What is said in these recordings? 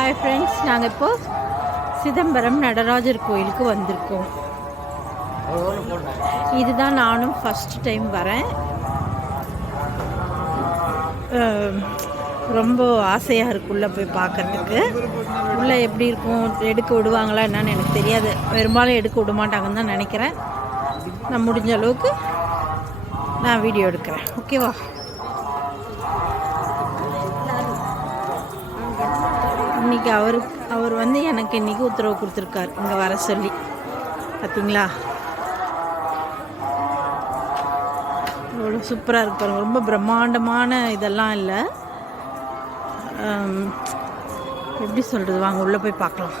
Hi friends நாங்கள் இப்போ சிதம்பரம் நடராஜர் கோயிலுக்கு வந்திருக்கோம். இதுதான் நானும் ஃபஸ்ட் டைம் வரேன். ரொம்ப ஆசையாக இருக்குள்ளே போய் பார்க்கறதுக்கு. உள்ளே எப்படி இருக்கும் எடுக்க விடுவாங்களா என்னன்னு எனக்கு தெரியாது. பெரும்பாலும் எடுக்க விட மாட்டாங்கன்னு தான் நினைக்கிறேன். நான் முடிஞ்ச அளவுக்கு நான் வீடியோ எடுக்கிறேன். ஓகேவா இன்னைக்கு அவர் அவர் வந்து எனக்கு இன்னைக்கு உத்தரவு கொடுத்துருக்கார். இங்கே வர சொல்லி. பார்த்தீங்களா அவ்வளோ சூப்பராக இருக்கு ரொம்ப பிரம்மாண்டமான இதெல்லாம் இல்லை. எப்படி சொல்கிறது வாங்க உள்ளே போய் பார்க்கலாம்.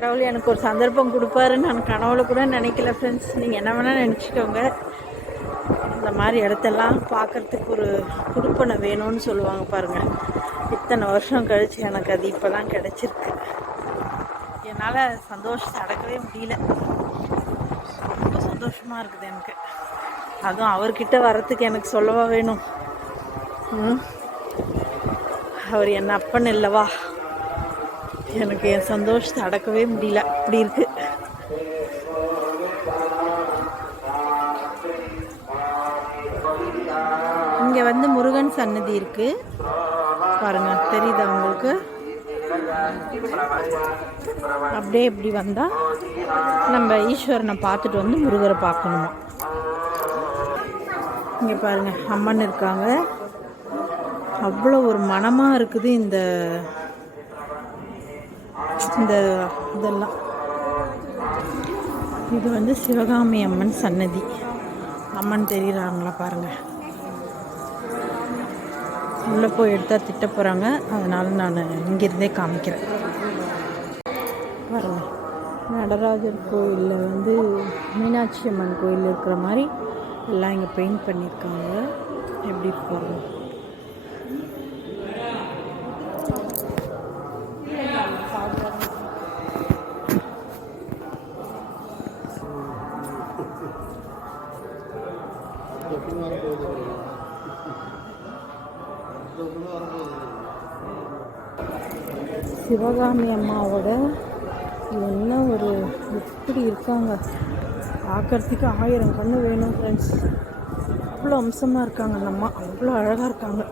கடவுள் எனக்கு ஒரு சந்தர்ப்பம் கொடுப்பாருன்னு நான் கனவுல கூட நினைக்கல ஃப்ரெண்ட்ஸ் நீங்கள் என்ன வேணால் நினச்சிக்கோங்க. இந்த மாதிரி இடத்தெல்லாம் பார்க்கறதுக்கு ஒரு கொடுப்பனை வேணும்னு சொல்லுவாங்க பாருங்கள் இத்தனை வருஷம் கழிச்சு எனக்கு அது இப்போ தான் கிடச்சிருக்கு. என்னால் சந்தோஷத்தை அடக்கவே முடியல. ரொம்ப சந்தோஷமாக இருக்குது எனக்கு. அதுவும் அவர்கிட்ட வர்றதுக்கு எனக்கு சொல்லவா வேணும்? அவர் என்ன அப்பன் இல்லவா? எனக்கு என் சந்தோஷத்தை அடக்கவே முடியல. அப்படி இருக்கு. இங்க வந்து முருகன் சன்னதி இருக்கு. பாருங்க தெரியுதா உங்களுக்கு? அப்படியே இப்படி வந்தா நம்ம ஈஸ்வரனை பார்த்துட்டு வந்து முருகரை பார்க்கணுமா? இங்க பாருங்க அம்மன் இருக்காங்க. அவ்வளோ ஒரு மனமாக இருக்குது இந்த இந்த இதெல்லாம். இது வந்து சிவகாமி அம்மன் சன்னதி. அம்மன் தெரிகிறாங்களா பாருங்கள் உள்ளே போய் எடுத்தால் திட்ட போகிறாங்க அதனால் நான் இங்கிருந்தே காமிக்கிறேன். பாருங்கள் நடராஜர் கோயிலில் வந்து மீனாட்சி அம்மன் கோயில் இருக்கிற மாதிரி எல்லாம் இங்கே பெயிண்ட் பண்ணியிருக்காங்க. எப்படி பாருங்க சிவகாமி அம்மாவோட என்ன ஒரு எப்படி இருக்காங்க? பார்க்கறதுக்கு ஆயிரம் கண்ணு வேணும் ஃப்ரெண்ட்ஸ் அவ்வளோ அம்சமாக இருக்காங்க அந்த அம்மா. அவ்வளோ அழகாக இருக்காங்க.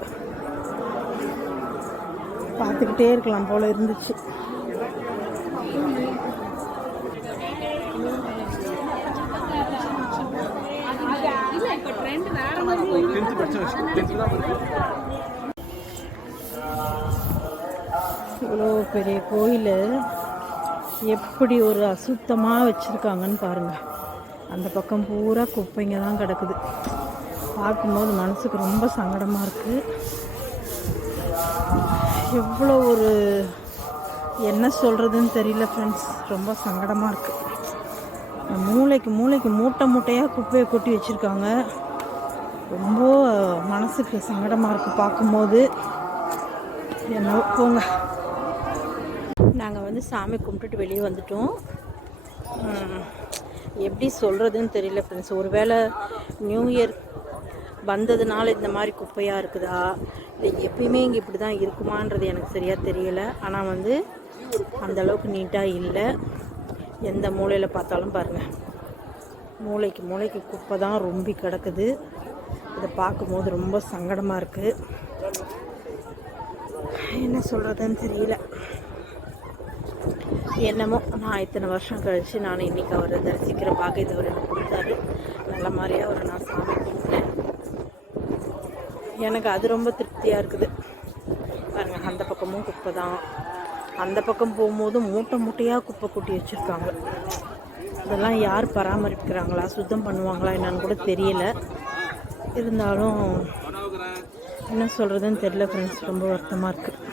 பார்த்துக்கிட்டே இருக்கலாம் போல இருந்துச்சு. இவ்வளோ பெரிய கோயில் எப்படி ஒரு அசுத்தமாக வச்சுருக்காங்கன்னு பாருங்கள் அந்த பக்கம் பூரா குப்பைங்க தான் கிடக்குது. பார்க்கும்போது மனசுக்கு ரொம்ப சங்கடமாக இருக்குது எவ்வளோ ஒரு என்ன சொல்கிறதுன்னு தெரியல ஃப்ரெண்ட்ஸ் ரொம்ப சங்கடமாக இருக்குது மூளைக்கு மூளைக்கு மூட்டை மூட்டையாக குப்பையை கொட்டி வச்சுருக்காங்க. ரொம்ப மனசுக்கு சங்கடமாக இருக்குது பார்க்கும்போது. என்ன போங்க. நாங்கள் வந்து சாமி கும்பிட்டுட்டு வெளியே வந்துட்டோம். எப்படி சொல்கிறதுன்னு தெரியல ஃப்ரெண்ட்ஸ் ஒருவேளை நியூ இயர் வந்ததுனால இந்த மாதிரி குப்பையாக இருக்குதா? இல்லை எப்பயுமே இங்கே இப்படி தான் இருக்குமான்றது எனக்கு சரியாக தெரியல. ஆனால் வந்து அந்தளவுக்கு நீட்டாக இல்லை. எந்த மூலையில் பார்த்தாலும் பாருங்கள் மூளைக்கு மூளைக்கு குப்பை தான் ரொம்பி கிடக்குது. இதை பார்க்கும்போது ரொம்ப சங்கடமாக இருக்குது என்ன சொல்கிறதுன்னு தெரியல. என்னமோ நான் இத்தனை வருஷம் கழித்து நான் இன்றைக்கி அவரை தரிசிக்கிற பாக்கியத்தை அவர் எனக்கு கொடுத்தாரு. நல்ல மாதிரியாக அவரை நான் சாமி கும்பிட்டேன். எனக்கு அது ரொம்ப திருப்தியாக இருக்குது. பாருங்கள் அந்த பக்கமும் குப்பை தான். அந்த பக்கம் போகும்போது மூட்டை மூட்டையாக குப்பை கொட்டி வச்சுருக்காங்க. இதெல்லாம் யார் பராமரிக்கிறாங்களா? சுத்தம் பண்ணுவாங்களா என்னன்னு கூட தெரியல. இருந்தாலும் என்ன சொல்கிறதுன்னு தெரியல ஃப்ரெண்ட்ஸ் ரொம்ப வருத்தமாக இருக்குது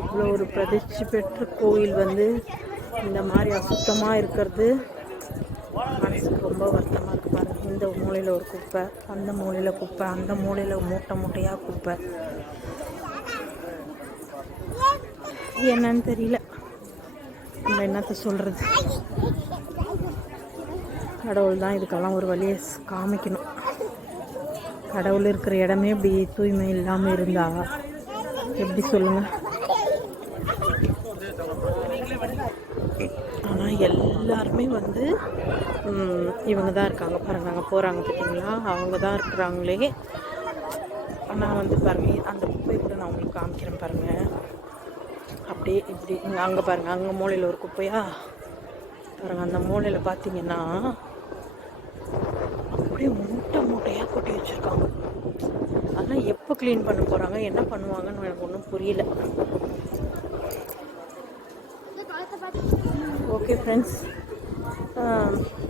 இவ்வளோ ஒரு பிரதிஷ்டி பெற்ற கோயில் வந்து இந்த மாதிரி அசுத்தமாக இருக்கிறது. மனசுக்கு ரொம்ப வருத்தமாக இருக்கு பாருங்க. இந்த மூலையில் ஒரு குப்பை அந்த மூலையில் குப்பை அந்த மூலையில் மூட்டை மூட்டையாக குப்பை. என்னன்னு தெரியல. நம்ம என்னத்த சொல்கிறது கடவுள் தான் இதுக்கெல்லாம் ஒரு வழியை காமிக்கணும். கடவுள் இருக்கிற இடமே இப்படி தூய்மை இல்லாமல் இருந்தா எப்படி சொல்லுங்கள் ஆனால் எல்லாருமே வந்து இவங்க தான் இருக்காங்க. பாருங்கள் அங்கே போகிறாங்க பார்த்தீங்களா அவங்க தான் இருக்கிறாங்களே. ஆனால் வந்து பாருங்கள் அந்த குப்பை கூட நான் உங்களுக்கு காமிக்கிறேன் பாருங்கள் அப்படியே இப்படி இங்கே அங்கே பாருங்கள் அங்கே மூலையில் ஒரு குப்பையா? பாருங்கள் அந்த மூலையில் பார்த்தீங்கன்னா அப்படியே மூட்டை மூட்டையாக கொட்டி வச்சுருக்காங்க. அதெல்லாம் எப்போ க்ளீன் பண்ண போகிறாங்க என்ன பண்ணுவாங்கன்னு எனக்கு ஒன்றும் புரியல. ஓகே ஃப்ரெண்ட்ஸ்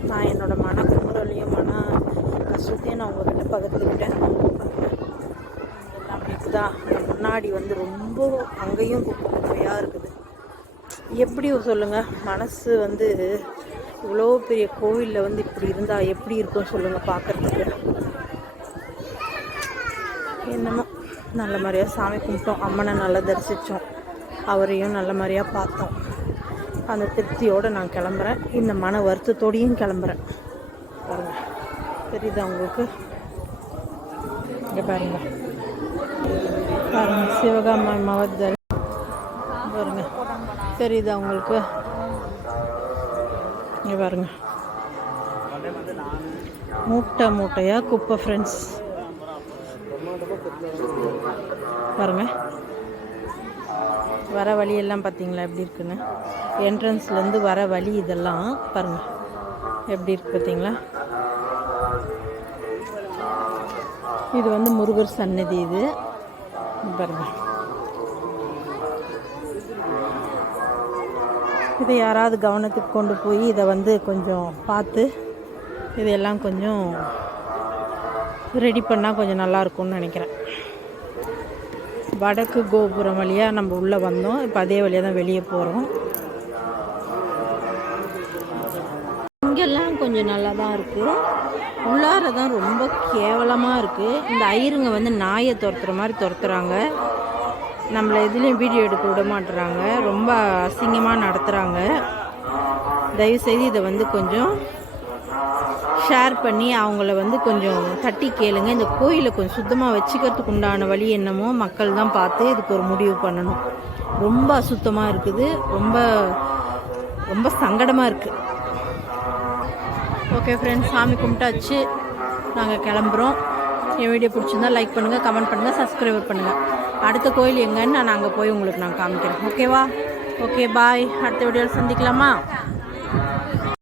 நான் என்னோடய மன குமுறலையும் மன கஷ்டத்தையும் நான் உங்ககிட்ட பகிர்ந்துக்கிட்டேன். எல்லாம் இதுதான் முன்னாடி வந்து ரொம்ப அங்கேயும் குப்பை குப்பையாக இருக்குது. எப்படி சொல்லுங்கள் மனசு வந்து இவ்வளோ பெரிய கோவிலில் வந்து இப்படி இருந்தால் எப்படி இருக்கும் சொல்லுங்கள் பார்க்குறதுக்கு என்னமோ நல்ல மாதிரியாக சாமி கும்பிட்டோம். அம்மனை நல்லா தரிசித்தோம் அவரையும் நல்ல மாதிரியாக பார்த்தோம். அந்த திருப்தியோடு நான் கிளம்புறேன். இந்த மன வருத்தத்தோடையும் கிளம்புறேன். பாருங்க. தெரியுதா உங்களுக்கு? இங்கே பாருங்க. பாருங்க சிவகாம மவத்தர் பாருங்க. தெரியுதா உங்களுக்கு? இங்கே பாருங்க. மூட்டை மூட்டையாக குப்பை ஃப்ரெண்ட்ஸ் பாருங்கள் வர வழியெல்லாம் பார்த்தீங்களா? எப்படி இருக்குன்னு? என்ட்ரன்ஸ்லேருந்து வர வழி இதெல்லாம் பாருங்கள் எப்படி இருக்கு பார்த்தீங்களா? இது வந்து முருகர் சன்னதி இது. பாருங்கள் இதை யாராவது கவனத்துக்கு கொண்டு போய் இதை வந்து கொஞ்சம் பார்த்து இதையெல்லாம் கொஞ்சம் ரெடி பண்ணால் கொஞ்சம் நல்லாயிருக்கும்னு நினைக்கிறேன். வடக்கு கோபுரம் வழியாக நம்ம உள்ளே வந்தோம். இப்போ அதே வழியாக தான் வெளியே போகிறோம் இங்கெல்லாம் கொஞ்சம் நல்லா தான் இருக்குது உள்ளார தான் ரொம்ப கேவலமாக இருக்குது இந்த ஐயருங்க வந்து நாயை துரத்துற மாதிரி துரத்துறாங்க. நம்மளை எதுலேயும் வீடியோ எடுக்க விட மாட்டுறாங்க ரொம்ப அசிங்கமாக நடத்துகிறாங்க தயவுசெய்து இதை வந்து கொஞ்சம் ஷேர் பண்ணி அவங்கள வந்து கொஞ்சம் தட்டி கேளுங்க. இந்த கோயிலை கொஞ்சம் சுத்தமாக வச்சுக்கிறதுக்கு உண்டான வழி என்னமோ மக்கள் தான் பார்த்து இதுக்கு ஒரு முடிவு பண்ணணும். ரொம்ப அசுத்தமாக இருக்குது. ரொம்ப ரொம்ப சங்கடமாக இருக்குது ஓகே ஃப்ரெண்ட்ஸ் சாமி கும்பிட்டாச்சு. நாங்கள் கிளம்புறோம். என் வீடியோ பிடிச்சிருந்தா லைக் பண்ணுங்கள் கமெண்ட் பண்ணுங்கள் சப்ஸ்கிரைபர் பண்ணுங்கள் அடுத்த கோயில் எங்கன்னு நான் அங்கே போய் உங்களுக்கு நான் காமிக்கிறேன். ஓகேவா ஓகே பாய் அடுத்த வீடியோவில் சந்திக்கலாமா?